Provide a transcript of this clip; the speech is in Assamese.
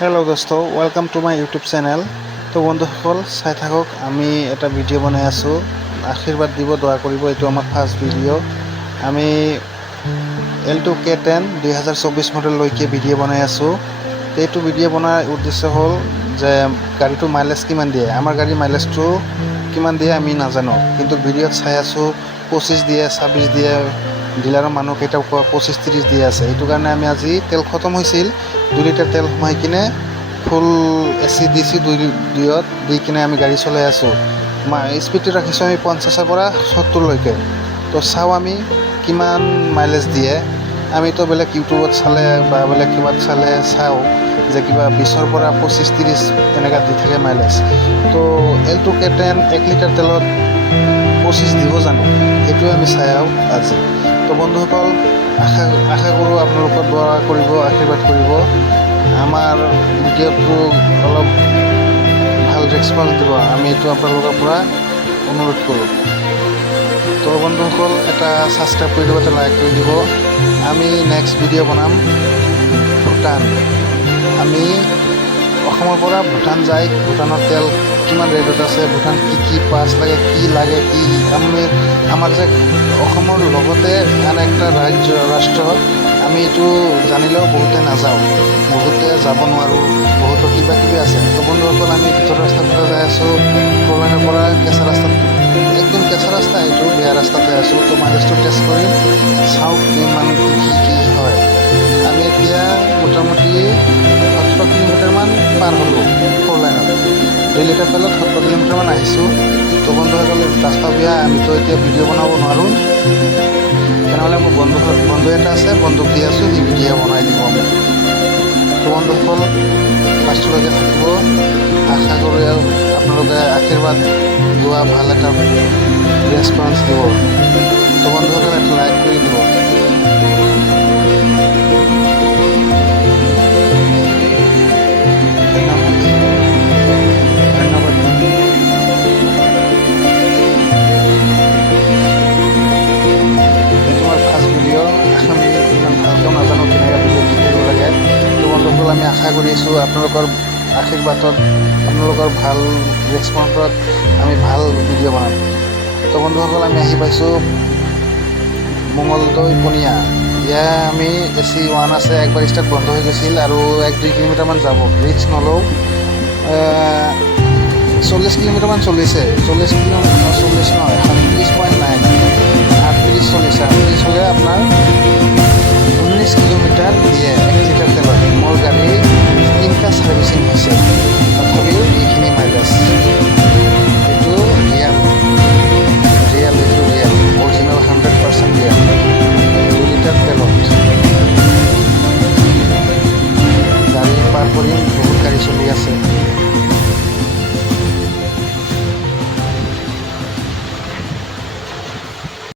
হেল্ল' দোস্ত, welcome to my YouTube channel. তো বন্ধুসকল চাই থাকক, আমি এটা ভিডিঅ' বনাই আছোঁ। আশীৰ্বাদ দিব, দয়া কৰিব। এইটো আমাৰ ফাৰ্ষ্ট ভিডিঅ'। আমি L2K10 2024 মডেললৈকে ভিডিঅ' বনাই আছোঁ। এইটো ভিডিঅ' বনোৱাৰ উদ্দেশ্য হ'ল যে গাড়ীটো মাইলেজ কিমান দিয়ে। আমাৰ গাড়ীৰ মাইলেজটো কিমান দিয়ে আমি নাজানো, কিন্তু ভিডিঅ'ত চাই আছোঁ 25 দিয়ে, 26 দিয়ে। ডিলাৰৰ মানুহকেইটাও কোৱা 25-30 দি আছে। এইটো কাৰণে আমি আজি তেল খতম হৈছিল, 2 লিটাৰ তেল সোমাই কিনে ফুল AC দিছোঁ, 2 দি কিনে আমি গাড়ী চলাই আছোঁ। স্পীডটো ৰাখিছোঁ আমি 50ৰ পৰা 70লৈকে। তো চাওঁ আমি কিমান মাইলেজ দিয়ে। আমিতো বেলেগ ইউটিউবত চালে বা বেলেগ কিবাত চালে চাওঁ যে কিবা 20ৰ পৰা 25-30 তেনেকৈ দি থাকে মাইলেজ। তো L2K10 1 লিটাৰ তেলত 25 দিব জানো, সেইটোৱে আমি চাই আহোঁ আজি। তো বন্ধুসকল, আশা কৰোঁ আপোনালোকৰ দয়া কৰিব, আশীৰ্বাদ কৰিব। আমাৰ ভিডিঅ'টো অলপ ভাল ৰেছপন্স দিব, আমি এইটো আপোনালোকৰ পৰা অনুৰোধ কৰোঁ। তো বন্ধুসকল, এটা ছাবস্ক্ৰাইব কৰি দিব, এটা লাইক কৰি দিব। আমি নেক্সট ভিডিঅ' বনাম ভূটান। আমি অসমৰ পৰা ভূটান যাই, ভূটানৰ তেল কিমান ৰেটত আছে, ভূটান কি পাছ লাগে, কি আমাৰ যে অসমৰ লগতে আন একটা ৰাষ্ট্ৰ, আমি এইটো জানিলেও বহুতে নাযাওঁ, বহুতে যাব নোৱাৰোঁ, বহুতো কিবা কিবি আছে। তো বন্ধুসকল, আমি ভিতৰৰ ৰাস্তাত যাই আছোঁ, ফ'ৰলাইনৰ পৰা কেঁচা ৰাস্তাত, একদম কেঁচা ৰাস্তা, এইটো বেয়া ৰাস্তাত যাই আছোঁ। তো মাইলেজটো টেষ্ট কৰিম, চাওঁ কিমান কি হয়। আমি এতিয়া মোটামুটি 17 কিলোমিটাৰমান পাৰ হ'লোঁ ফ'ৰলাইনত। 2 লিটাৰ তেলত 17 কিলোমিটাৰমান আহিছোঁ। তো বন্ধুসকল, ৰাস্তা বেয়া, আমিতো এতিয়া ভিডিঅ' বনাব নোৱাৰোঁ। তেনেহ'লে মোৰ বন্ধু এটা আছে, বন্ধুক দি আছোঁ, সি ভিডিঅ' বনাই দিব মোক। তো বন্ধুসকল, লাষ্টলৈকে থাকিব, আশা কৰি আপোনালোকে আশীৰ্বাদ লোৱা, ভাল এটা ৰেছপন্স দিব। তো বন্ধুসকল, এটা লাইক কৰি দিব। ধন্যবাদ। এইটো মোৰ ফাৰ্ষ্ট ভিডিঅ', আমি ইমান ভালকৈ নাজানো কেনেকৈ ভিডিঅ' কি কৰিব লাগে। তো বন্ধুসকল, আমি আশা কৰি আছোঁ আপোনালোকৰ আশীৰ্বাদত, আপোনালোকৰ ভাল ৰেছপন্সত আমি ভাল ভিডিঅ' বনাম। তো বন্ধুসকল, আমি আহি পাইছোঁ মঙলদৈ পনীয়া। ইয়াত আমি AC1 আছে, একবাৰ ষ্টাৰ্ট বন্ধ হৈ গৈছিল আৰু 1-2 কিলোমিটাৰমান যাব, ৰিক্স নলওঁ। 40 কিলোমিটাৰমান চলিছে, 40 নহয়, 38.9, 38 হ'লে আপোনাৰ 19 কিলোমিটাৰ দিয়ে 1 লিটাৰ তেলত। মোৰ গাড়ী